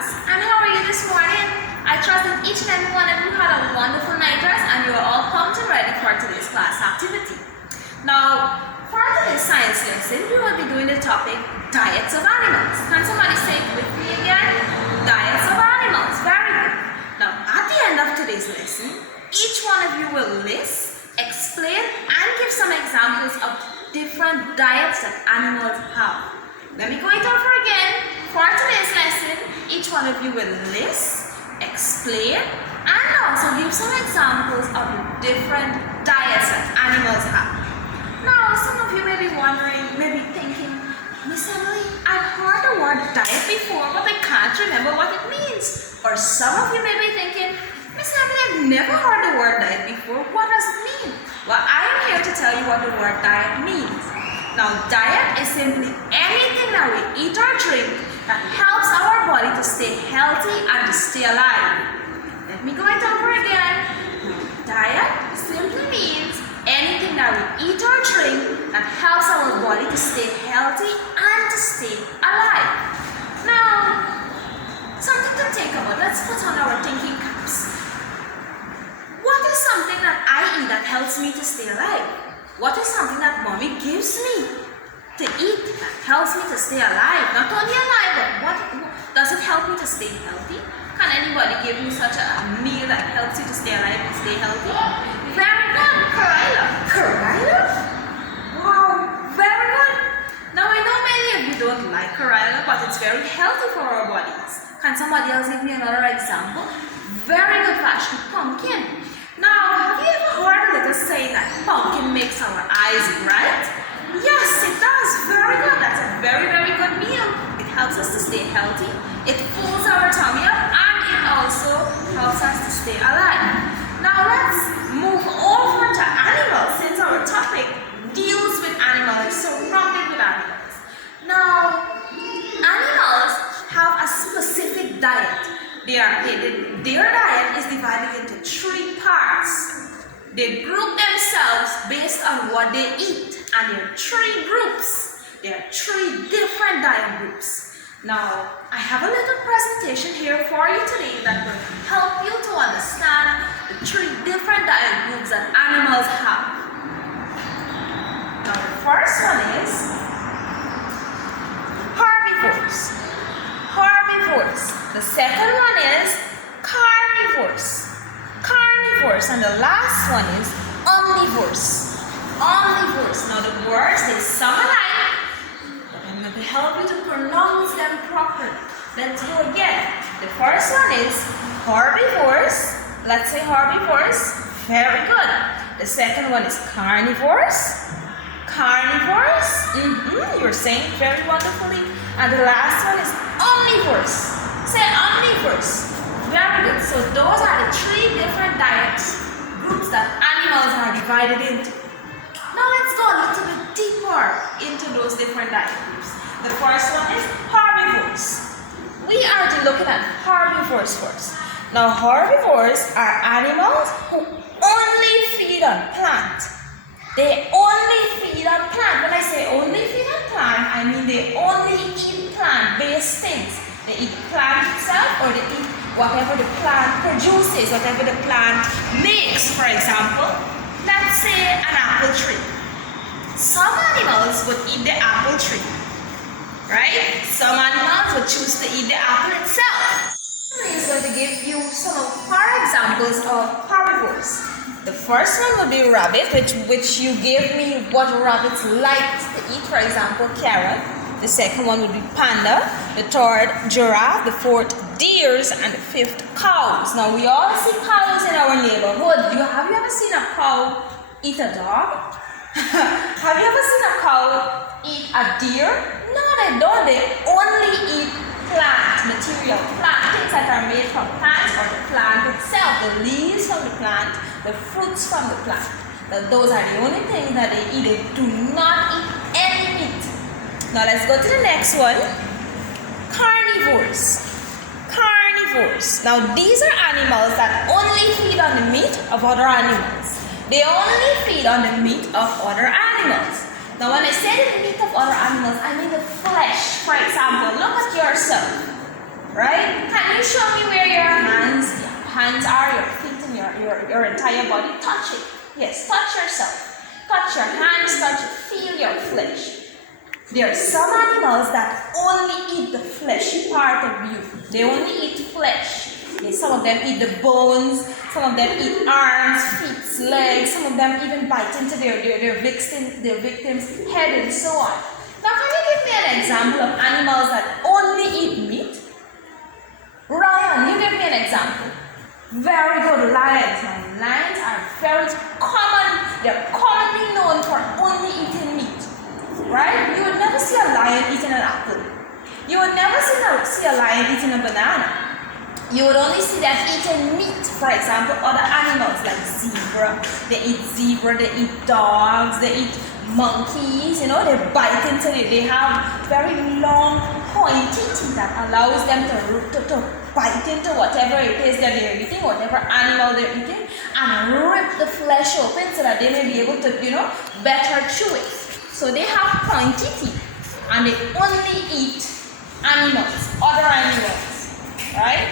class. And how are you this morning? I trust that each and every one of you had a wonderful night rest and you are all pumped and ready for today's class activity. Now, for today's science lesson, we will be doing the topic diets of animals. Can somebody say it with me again? Diets of animals. Very good. Now, at the end of today's lesson, each one of you will list, explain, and give some examples of different diets that animals have. Let me go it over again. For today's lesson, each one of you will list, explain, and also give some examples of the different diets that animals have. Now, some of you may be wondering, maybe thinking, Miss Emily, I've heard the word diet before, but I can't remember what it means. Or some of you may be thinking, Miss Emily, I've never heard the word diet before. What does it mean? Well, I am here to tell you what the word diet means. Now, diet is simply anything that we eat or drink that helps our body to stay healthy and to stay alive. Let me go it over again. Diet simply means anything that we eat or drink that helps our body to stay healthy and to stay alive. Now, something to think about. Let's put on our thinking caps. What is something that I eat that helps me to stay alive? What is something that mommy gives me to eat that helps me to stay alive? Not only alive, but what does it help me to stay healthy? Can anybody give me such a meal that helps you to stay alive and stay healthy? Very good, Karila. Karila? Wow, very good. Now I know many of you don't like Karila, but it's very healthy for our bodies. Can somebody else give me another example? Very good, Vashti. Pumpkin. Now, have you ever heard a little saying that pumpkin makes our eyes bright? Yes, it does. Very good. That's a very, very good meal. It helps us to stay healthy. It fills our tummy up and it also helps us to stay alive. Now, let's move over to animals since our topic deals with animals, it's surrounded with animals. Now, animals have a specific diet. Their diet is divided into 3 parts. They group themselves based on what they eat, and there are 3 groups. There are 3 different diet groups. Now, I have a little presentation here for you today that will help you to understand the 3 different diet groups that animals have. Now, the first one is herbivores. Herbivores. The second one is carnivores. Carnivores. And the last one is omnivores. Omnivores. Now the words, they sound alike, but I'm going to help you to pronounce them properly. Let's go again. The first one is herbivores. Let's say herbivores. Very good. The second one is carnivores. Carnivores. You're saying it very wonderfully. And the last one is omnivores. Say omnivores. Very good. So those are the 3 different diet groups that animals are divided into. Now let's go a little bit deeper into those different diet groups. The first one is herbivores. We are looking at herbivores first. Now herbivores are animals who only feed on plant. They only feed on plant. When I say only feed on plant, I mean they only eat plant-based things. They eat plant itself or they eat whatever the plant produces, whatever the plant makes. For example, let's say an apple tree. Some animals would eat the apple tree, right? Some animals would choose to eat the apple itself. I'm going to give you some of our examples of herbivores. The first one would be rabbit, which you gave me what rabbits like to eat, for example, carrot. The second one would be panda. The third, giraffe. The fourth, deers. And the fifth, cows. Now, we all see cows in our neighborhood. Have you ever seen a cow eat a dog? Have you ever seen a cow eat a deer? No, they don't. They only eat plant material, plant things that are made from plants or the plant itself, the leaves from the plant, the fruits from the plant. Now, those are the only things that they eat. They do not eat any meat. Now let's go to the next one. Carnivores. Carnivores. Now these are animals that only feed on the meat of other animals. They only feed on the meat of other animals. Now when I say the meat of other animals, I mean the flesh. For example, look at yourself. Right? show me where your hands are, your feet and your entire body? Touch it. Yes, touch yourself. Touch your hands, feel your flesh. There are some animals that only eat the fleshy part of you. They only eat flesh. Yes, some of them eat the bones, some of them eat arms, feet, legs, some of them even bite into their victim's head and so on. Now can you give me an example of animals that only eat meat? Ryan, you give me an example. Very good, lions. Now lions are very common, they're commonly known for only eating meat. Right? You would never see a lion eating an apple. You would never see a lion eating a banana. You would only see them eating meat. For example, other animals like zebra. They eat dogs, they eat monkeys, you know, they bite into it. They have very long pointy teeth that allows them to bite into whatever it is that they're eating, whatever animal they're eating, and rip the flesh open so that they may be able to, you know, better chew it. So they have pointy teeth and they only eat animals, other animals, right?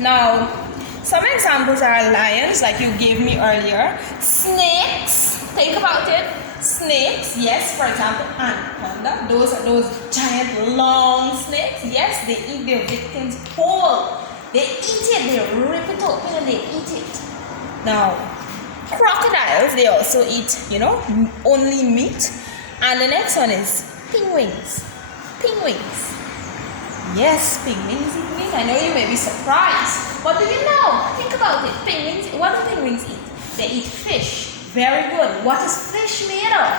Now, some examples are lions, like you gave me earlier. Snakes, think about it. Snakes, yes, for example, anaconda. Those are those giant long snakes. Yes, they eat their victims whole. They eat it, they rip it open and they eat it. Now, crocodiles, they also eat, you know, only meat. And the next one is penguins. Penguins. Yes, penguins eat meat. I know you may be surprised. But do you know? Think about it. Penguins, what do penguins eat? They eat fish. Very good. What is fish made of?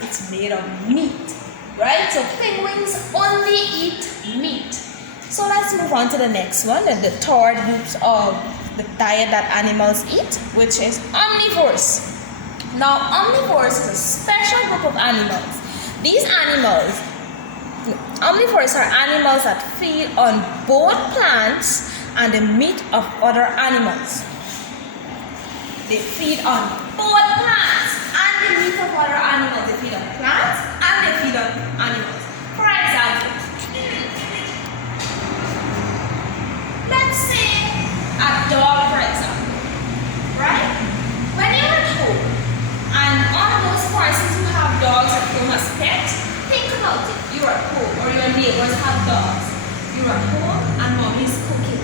It's made of meat. Right? So penguins only eat meat. So let's move on to the next one, the third groups of the diet that animals eat, which is omnivores. Now, omnivores is a special group of animals. These animals, omnivores are animals that feed on both plants and the meat of other animals. They feed on both plants and the meat of other animals. They feed on plants and they feed on animals. For example, let's say a dog, for example, right? When you're at home, and all those persons who have dogs at home as pets, think about it. You're at home or your neighbors have dogs. You're at home and mommy's cooking.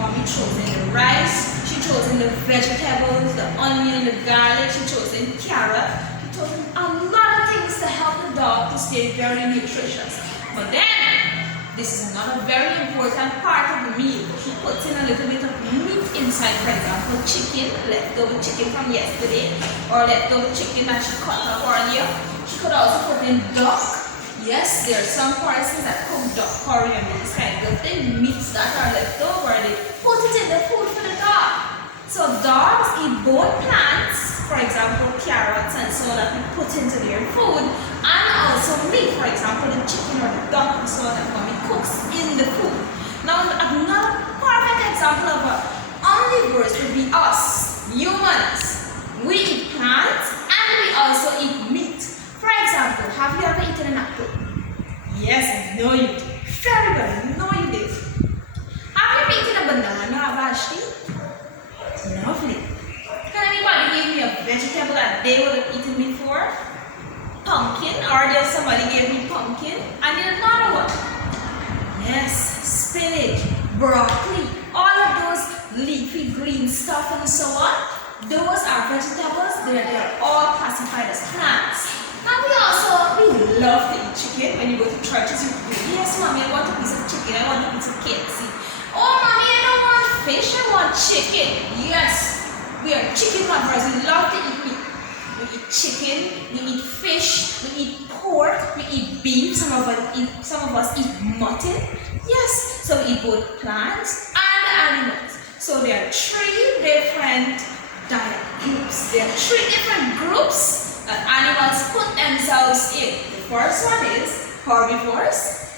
Mommy throws in the rice, she throws in the vegetables, the onion, the garlic, she throws in carrot, she throws in a lot of things to help the dog to stay very nutritious. But then, this is another very important part of the meal. She puts in a little bit of meat inside, for example, chicken, leftover chicken from yesterday, or leftover chicken that she cut up earlier. She could also put in duck. Yes, there are some persons that cook duck curry and these kind of things, meats that are left over, they put it in the food for the dog. So dogs eat both plants, for example, carrots and so on that we put into their food, and also meat, for example, the chicken or the duck and so on that mommy cooks in the food. Now, another perfect example of omnivores would be us, humans. We eat plants and we also eat meat. For example, have you ever eaten an apple? Yes, I know you did. Very good, I know you did. Have you ever eaten a banana, Vashti? Lovely. Can anybody give me a vegetable that they would have eaten before? Pumpkin, or there's somebody gave me pumpkin, and there's another one. Yes, spinach, broccoli, all of those leafy green stuff and so on. Those are vegetables. They're all classified as plants. Now we love to eat chicken. When you go to churches, you go, yes, mommy, I want a piece of chicken. I want a piece of KFC. Oh, mommy, I don't want fish. I want chicken. Yes, we are chicken lovers. We love to eat meat. We eat chicken. We eat fish. We eat pork. We eat beef. Some of us eat mutton. Yes, so we eat both plants and animals. So there are three different diet groups. There are three different groups that animals put themselves in. The first one is herbivores,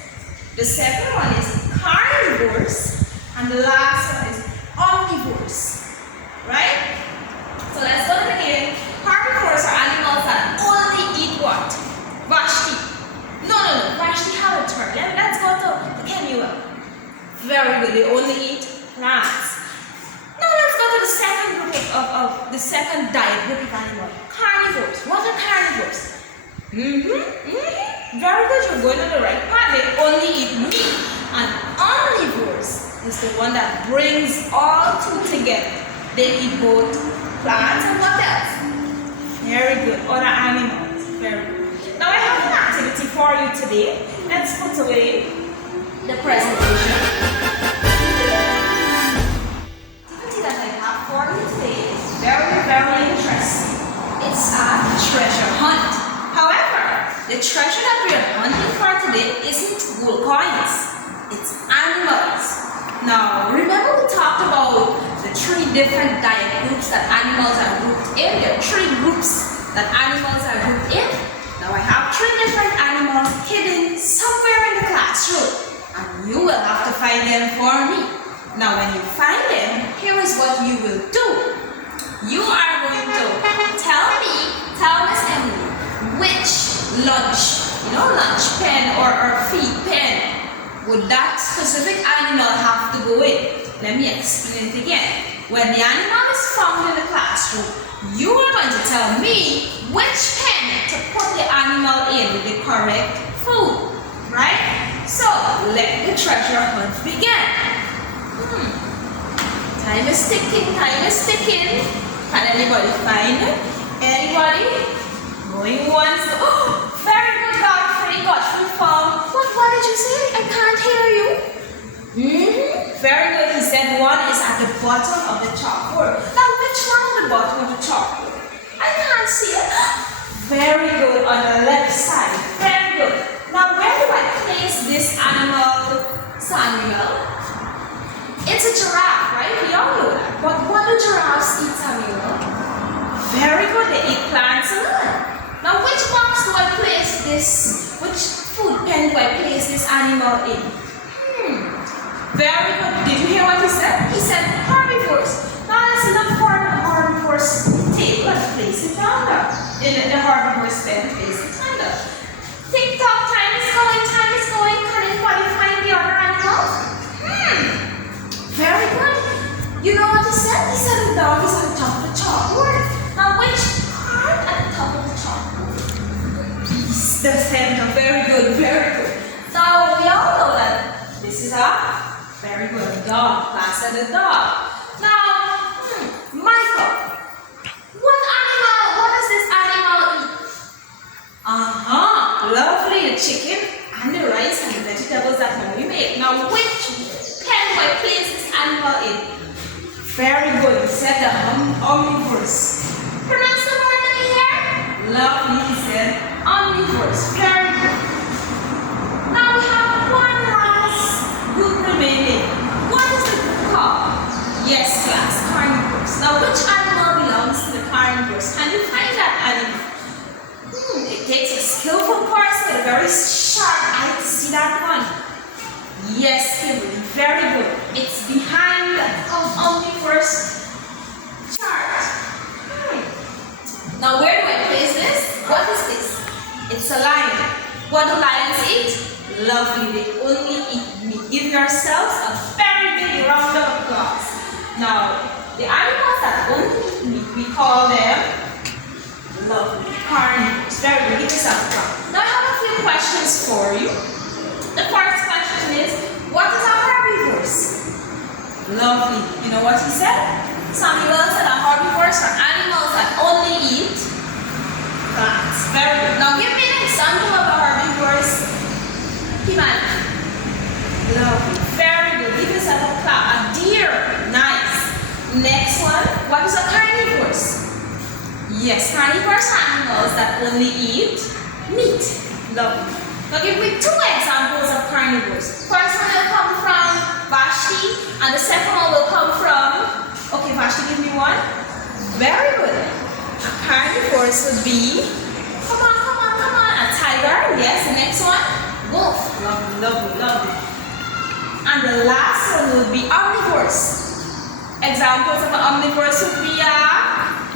the second one is carnivores, and the last one is omnivores. Right? So let's go to the beginning. Herbivores are animals that only eat what? Vashti. No. Vashti, have a turn. Let's go to Kemuel. Very good. They only eat plants. Now let's go to the second group of the second diet group of animals. Carnivores. What are carnivores? Very good. You're going on the right path. They only eat meat. And omnivores is the one that brings all two together. They eat both plants and what else? Very good. Other animals. Very good. Now I have an activity for you today. Let's put away the presentation. The activity that I have for you today is very, very interesting. It's a treasure hunt. However, the treasure that we are hunting for today isn't gold coins. It's animals. Now, remember we talked about the three different diet groups that animals are grouped in. There are three groups that animals are grouped in. Now I have three different animals hidden somewhere in the classroom. And you will have to find them for me. Now when you find them, here is what you will do. You are going to tell Miss Emily, which lunch pen or feed pen would that specific animal have to go in? Let me explain it again. When the animal is found in the classroom, you are going to tell me which pen to put the animal in with the correct food, right? So, let the treasure hunt begin. Time is ticking, time is ticking. Can anybody find it? Anybody? Going once. Oh, very good, Godfrey. Godfrey found. What did you say? I can't hear you. Very good. He said one is at the bottom of the chalkboard. Now, which one at the bottom of the chalkboard? I can't see it. Very good. On the left side. Very good. Now, where do I place this animal, Samuel? It's a giraffe, right? We all know that. But what do giraffes eat, Samuel? Very good. They eat plants alone. Now, which box do I place this? Which food pen do I place this animal in? Very good. Did you hear what he said? He said herbivores. Now let's look for the herbivores table. Let's place it down there. In the herbivores pen, place it down there. Tick-tock, time is going, time is going. Can anybody find the other animals? Very good. You know what he said? He said the dog is on top of the chalkboard. Now which part at the top of the chalkboard? The center. Very good, very good. Now we all know that this is a very good dog. Class at the dog. Now, Michael, what does this animal eat? Lovely, the chicken and the rice and the vegetables that we make. Now, which pen do I place this animal in? Very good. He said the omnivores. Pronounce the word in here. Lovely, he said omnivores. Very good. Now we have one last group remaining. What is the group called? Yes, class, carnivores. Now, which animal belongs to the carnivores? Can you find that animal? It takes a skillful person with a very sharp eye to see that one. Yes, Kimberly, very good. It's behind the omnivores chart. Now, where do I place this? What is this? It's a lion. What do lions eat? Lovely, they only eat meat. Give yourselves a very big round of applause. Now, the animals that only eat meat, we call them lovely carnivores. Very good, give yourself a clap. Now I have a few questions for you. The first question is, what is our herbivores? Lovely. You know what he said? Samuel said our herbivores are animals that only eat plants. Very good. Now give me an example of a herbivores. Kiman. Lovely. Very good. Give yourself a clap. A deer. Nice. Next one. What is a carnivores? Yes, carnivores are animals that only eat meat. Lovely. Now give me two examples of carnivores. First one will come from Vashti and the second one will come from, okay, Vashti, give me one. Very good. A carnivores would be, come on, a tiger. Yes, the next one, wolf. Lovely, lovely, lovely. And the last one will be omnivores. Examples of omnivores would be a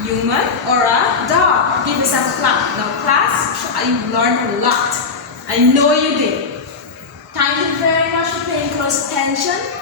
human or a dog. Give yourself a clap. Now class, you learned a lot. I know you did. Thank you very much for paying close attention.